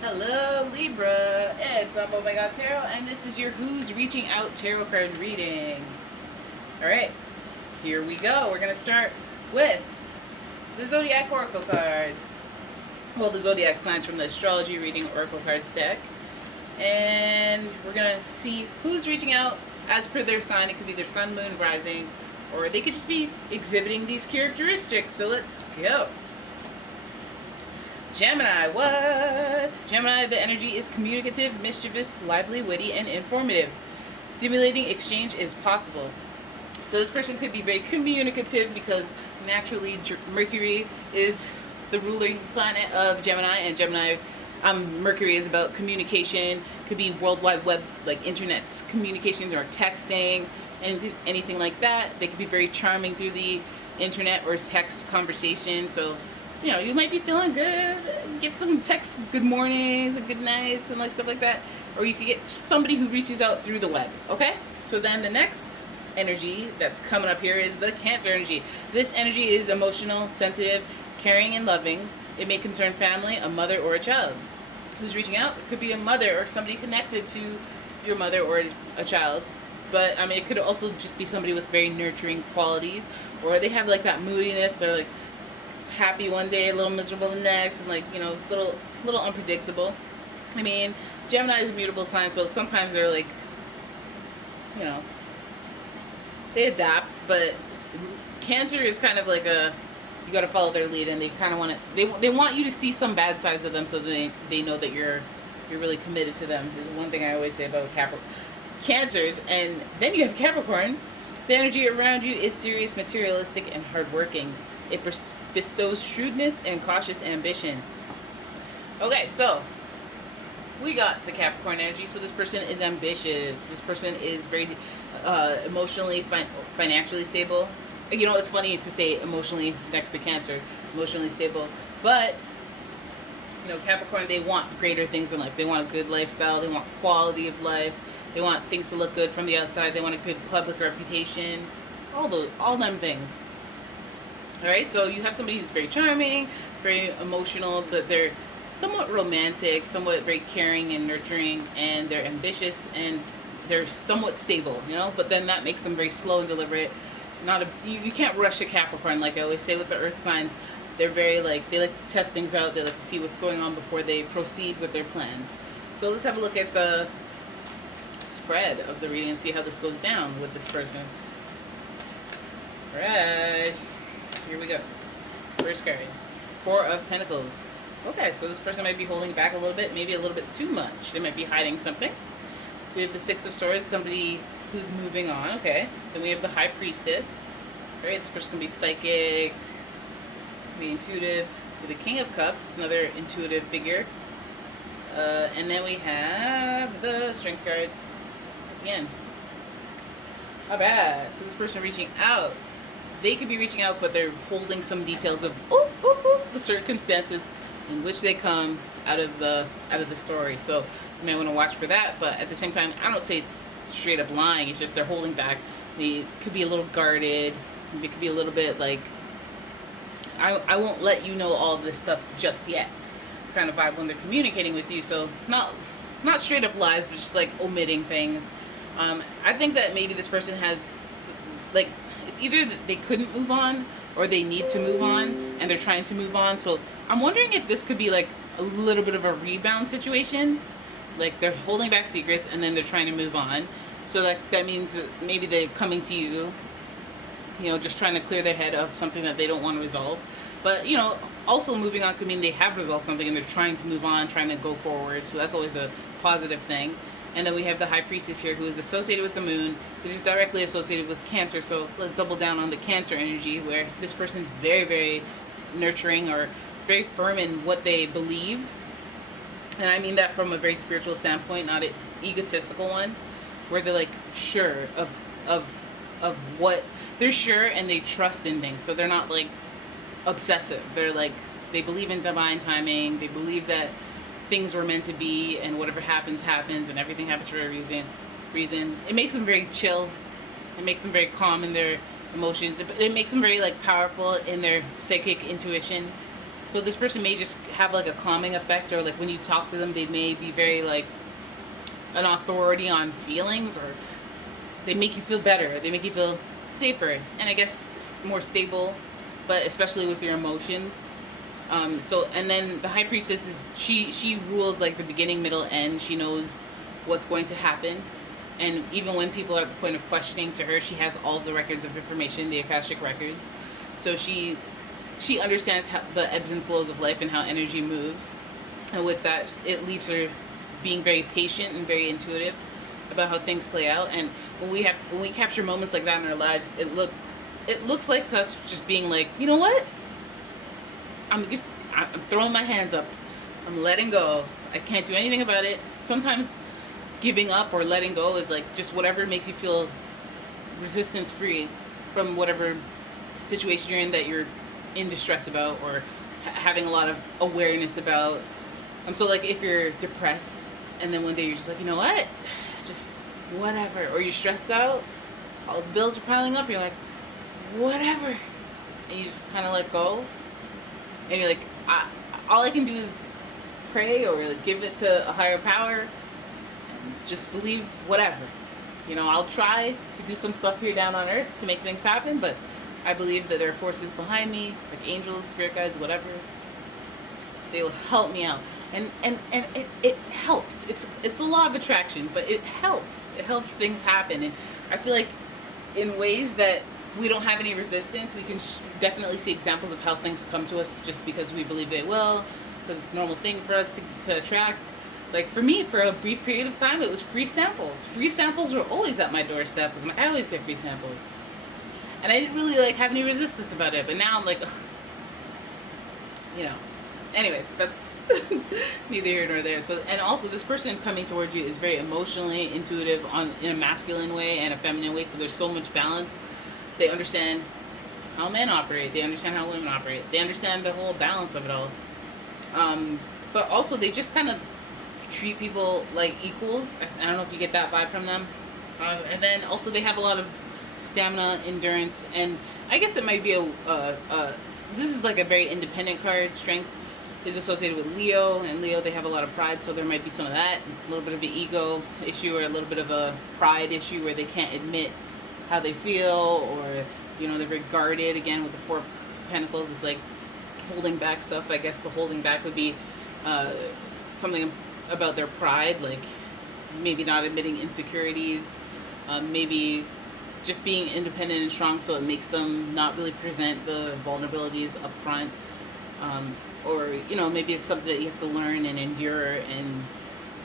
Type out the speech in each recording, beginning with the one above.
Hello Libra, it's umomgtarot, and this is your Who's Reaching Out Tarot card reading. Alright, here we go. We're going to start with the Zodiac Oracle cards. Well, the Zodiac signs from the Astrology Reading Oracle cards deck. And we're going to see who's reaching out as per their sign. It could be their sun, moon, rising, or they could just be exhibiting these characteristics. So let's go. Gemini, what? Gemini, the energy is communicative, mischievous, lively, witty, and informative. Stimulating exchange is possible. So this person could be very communicative because naturally Mercury is the ruling planet of Gemini, and Gemini, Mercury is about communication. Could be World Wide Web, like internet communications or texting, anything like that. They could be very charming through the internet or text conversation. So you know, you might be feeling good, get some texts, good mornings and good nights and like stuff like that. Or you could get somebody who reaches out through the web, okay? So then the next energy that's coming up here is the Cancer energy. This energy is emotional, sensitive, caring, and loving. It may concern family, a mother, or a child. Who's reaching out? It could be a mother or somebody connected to your mother or a child. But, I mean, it could also just be somebody with very nurturing qualities. Or they have, like, that moodiness. They're, like, happy one day, a little miserable the next, and like, you know, little unpredictable. I mean, Gemini is a mutable sign, so sometimes they're like, you know, they adapt, but Cancer is kind of like you got to follow their lead, and they kind of want to, they want you to see some bad sides of them, so they know that you're really committed to them. Is one thing I always say about Cancers. And then you have Capricorn. The energy around you is serious, materialistic, and hardworking. It bestows shrewdness and cautious ambition. Okay, so we got the Capricorn energy. So this person is ambitious. This person is very emotionally, financially stable. You know, it's funny to say emotionally next to Cancer, emotionally stable. But, you know, Capricorn, they want greater things in life. They want a good lifestyle. They want quality of life. They want things to look good from the outside. They want a good public reputation. All them things. Alright, so you have somebody who's very charming, very emotional, but they're somewhat romantic, somewhat very caring and nurturing, and they're ambitious, and they're somewhat stable, you know? But then that makes them very slow and deliberate. You can't rush a Capricorn, like I always say with the earth signs. They're very, like, they like to test things out, they like to see what's going on before they proceed with their plans. So let's have a look at the spread of the reading and see how this goes down with this person. Alright. Here we go. First card. Four of Pentacles. Okay, so this person might be holding back a little bit, maybe a little bit too much. They might be hiding something. We have the Six of Swords, somebody who's moving on, okay. Then we have the High Priestess. Alright, this person can be psychic, can be intuitive. We have the King of Cups, another intuitive figure. And then we have the Strength card again. Not bad. So this person reaching out. They could be reaching out, but they're holding some details of the circumstances in which they come out of the story. So you may want to watch for that. But at the same time, I don't say it's straight up lying. It's just they're holding back. They could be a little guarded. They could be a little bit like, I won't let you know all of this stuff just yet, kind of vibe when they're communicating with you. So not straight up lies, but just like omitting things. I think that maybe this person has like, it's either that they couldn't move on or they need to move on and they're trying to move on. So I'm wondering if this could be like a little bit of a rebound situation. Like they're holding back secrets and then they're trying to move on. So that means that maybe they're coming to you, you know, just trying to clear their head of something that they don't want to resolve. But, you know, also moving on could mean they have resolved something and they're trying to move on, trying to go forward. So that's always a positive thing. And then we have the High Priestess here, who is associated with the moon, which is directly associated with Cancer. So let's double down on the Cancer energy, where this person's very, very nurturing or very firm in what they believe. And I mean that from a very spiritual standpoint, not an egotistical one, where they're like sure of what they're sure, and they trust in things. So they're not like obsessive. They're like, they believe in divine timing. They believe that things were meant to be, and whatever happens, and everything happens for a reason. It makes them very chill. It makes them very calm in their emotions. It makes them very like powerful in their psychic intuition. So this person may just have like a calming effect, or like when you talk to them, they may be very like an authority on feelings, or they make you feel better. They make you feel safer, and I guess more stable, but especially with your emotions. And then the High Priestess is she rules like the beginning, middle, end. She knows what's going to happen, and even when people are at the point of questioning, to her, she has all the records of information, the Akashic records. So she understands how the ebbs and flows of life and how energy moves, and with that, it leaves her being very patient and very intuitive about how things play out. And when we capture moments like that in our lives, it looks like us just being like, you know what? I'm throwing my hands up. I'm letting go. I can't do anything about it. Sometimes giving up or letting go is like just whatever makes you feel resistance free from whatever situation you're in that you're in distress about, or having a lot of awareness about. So like if you're depressed and then one day you're just like, you know what? Just whatever. Or you're stressed out, all the bills are piling up, you're like, whatever. And you just kind of let go. And you're like, all I can do is pray, or like give it to a higher power, and just believe whatever. You know, I'll try to do some stuff here down on earth to make things happen, but I believe that there are forces behind me, like angels, spirit guides, whatever. They will help me out. And it helps. It's the law of attraction, but it helps. It helps things happen. And I feel like in ways that we don't have any resistance, we can definitely see examples of how things come to us just because we believe they will, because it's a normal thing for us to attract. Like for me, for a brief period of time, it was free samples. Free samples were always at my doorstep, because I always get free samples. And I didn't really like have any resistance about it, but now I'm like, ugh. You know. Anyways, that's neither here nor there. So, and also this person coming towards you is very emotionally intuitive in a masculine way and a feminine way. So there's so much balance. They understand how men operate. They understand how women operate. They understand the whole balance of it all. But also they just kind of treat people like equals. I don't know if you get that vibe from them. And then also they have a lot of stamina, endurance, and I guess it might be this is like a very independent card. Strength is associated with Leo, and Leo, they have a lot of pride, so there might be some of that, a little bit of an ego issue, or a little bit of a pride issue where they can't admit how they feel, or, you know, they're very guarded. Again, with the Four of Pentacles, it's like holding back stuff. I guess the holding back would be something about their pride, like maybe not admitting insecurities, maybe just being independent and strong, so it makes them not really present the vulnerabilities up front. Or, you know, maybe it's something that you have to learn and endure, and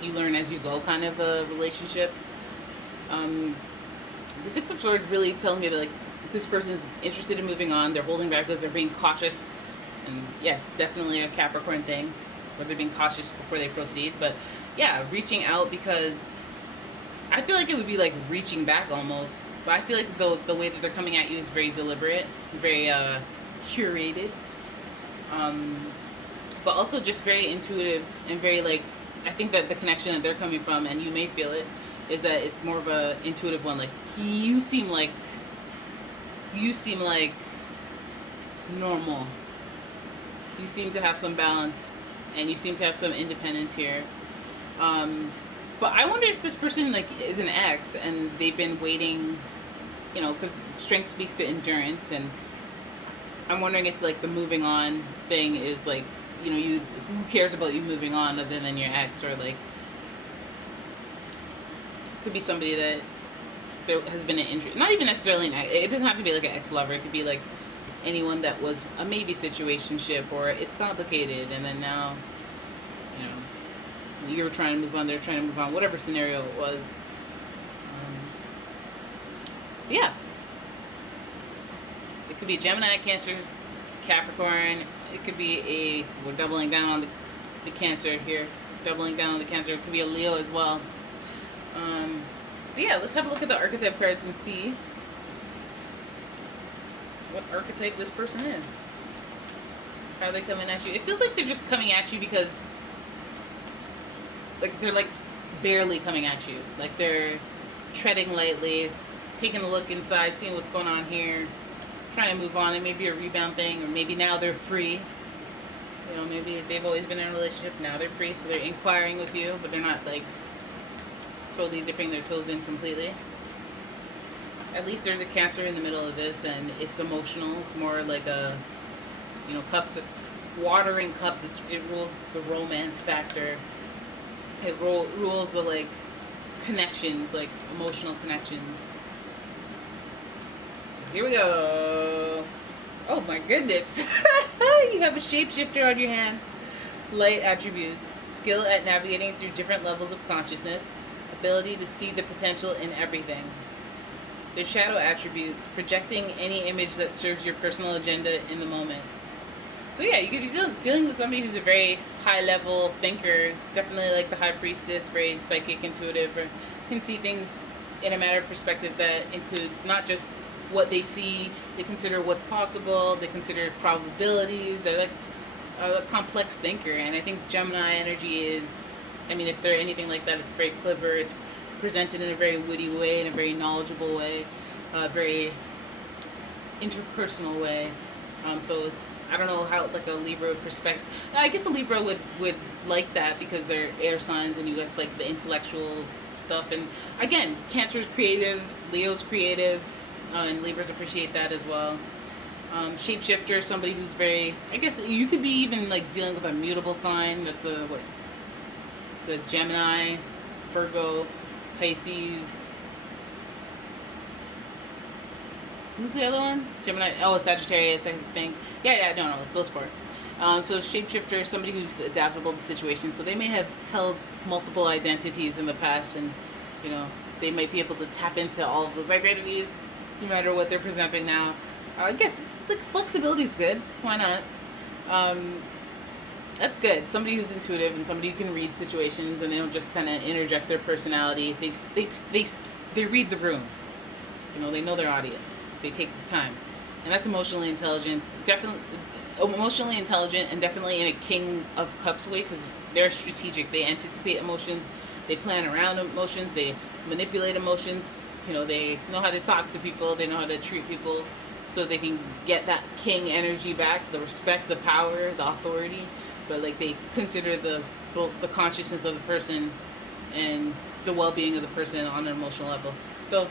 you learn as you go kind of a relationship. The Six of Swords really telling me that, like, this person is interested in moving on. They're holding back because they're being cautious. And yes, definitely a Capricorn thing, where they're being cautious before they proceed. But yeah, reaching out, because I feel like it would be like reaching back almost. But I feel like the way that they're coming at you is very deliberate, very curated. But also just very intuitive and very, like, I think that the connection that they're coming from, and you may feel it, is that it's more of a intuitive one. Like, you seem like normal. You seem to have some balance, and you seem to have some independence here. But I wonder if this person, like, is an ex, and they've been waiting, you know, because strength speaks to endurance, and I'm wondering if, like, the moving on thing is, like, you know, who cares about you moving on other than your ex, or, like, could be somebody that there has been an injury. Not even necessarily it doesn't have to be like an ex-lover. It could be like anyone that was a maybe situationship, or it's complicated, and then now, you know, you're trying to move on, they're trying to move on, whatever scenario it was. Yeah. It could be Gemini, Cancer, Capricorn. It could be we're doubling down on the Cancer here. Doubling down on the Cancer. It could be a Leo as well. But yeah, let's have a look at the archetype cards and see what archetype this person is. How are they coming at you? It feels like they're just coming at you because, like, they're, like, barely coming at you. Like, they're treading lightly, taking a look inside, seeing what's going on here, trying to move on. It may be a rebound thing, or maybe now they're free. You know, maybe they've always been in a relationship, now they're free, so they're inquiring with you, but they're not like totally dipping their toes in completely. At least there's a Cancer in the middle of this, and it's emotional. It's more like a, you know, cups, water in cups. It rules the romance factor. It rules the like connections, like emotional connections. So here we go. Oh my goodness. You have a shapeshifter on your hands. Light attributes. Skill at navigating through different levels of consciousness. Ability to see the potential in everything. The shadow attributes. Projecting any image that serves your personal agenda in the moment. So yeah, you could be dealing with somebody who's a very high-level thinker. Definitely like the High Priestess, very psychic, intuitive, or can see things in a matter of perspective that includes not just what they see, they consider what's possible, they consider probabilities. They're like a complex thinker, and I think Gemini energy is, I mean, if they're anything like that, it's very clever, it's presented in a very witty way, in a very knowledgeable way, very interpersonal way. So it's, I don't know how like a Libra would I guess a Libra would like that because they're air signs and you guys like the intellectual stuff. And again, Cancer's creative, Leo's creative, and Libras appreciate that as well. Shapeshifter, somebody who's very, I guess you could be even like dealing with a mutable sign. That's a, what? It's a Gemini, Virgo, Pisces. Who's the other one? Gemini. Oh, Sagittarius, I think. Yeah, no, it's those four. So shapeshifter is somebody who's adaptable to situations. So they may have held multiple identities in the past, and you know they might be able to tap into all of those identities, no matter what they're presenting now. I guess the flexibility is good. Why not? That's good. Somebody who's intuitive and somebody who can read situations, and they don't just kind of interject their personality. They read the room. You know, they know their audience. They take the time, and that's emotionally intelligent. Definitely emotionally intelligent, and definitely in a King of Cups way, because they're strategic. They anticipate emotions, they plan around emotions, they manipulate emotions. You know, they know how to talk to people, they know how to treat people, so they can get that King energy back, the respect, the power, the authority. But like they consider both the consciousness of the person and the well-being of the person on an emotional level. So,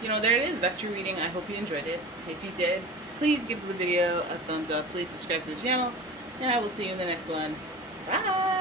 you know, there it is. That's your reading. I hope you enjoyed it. If you did, please give the video a thumbs up. Please subscribe to the channel, and I will see you in the next one. Bye!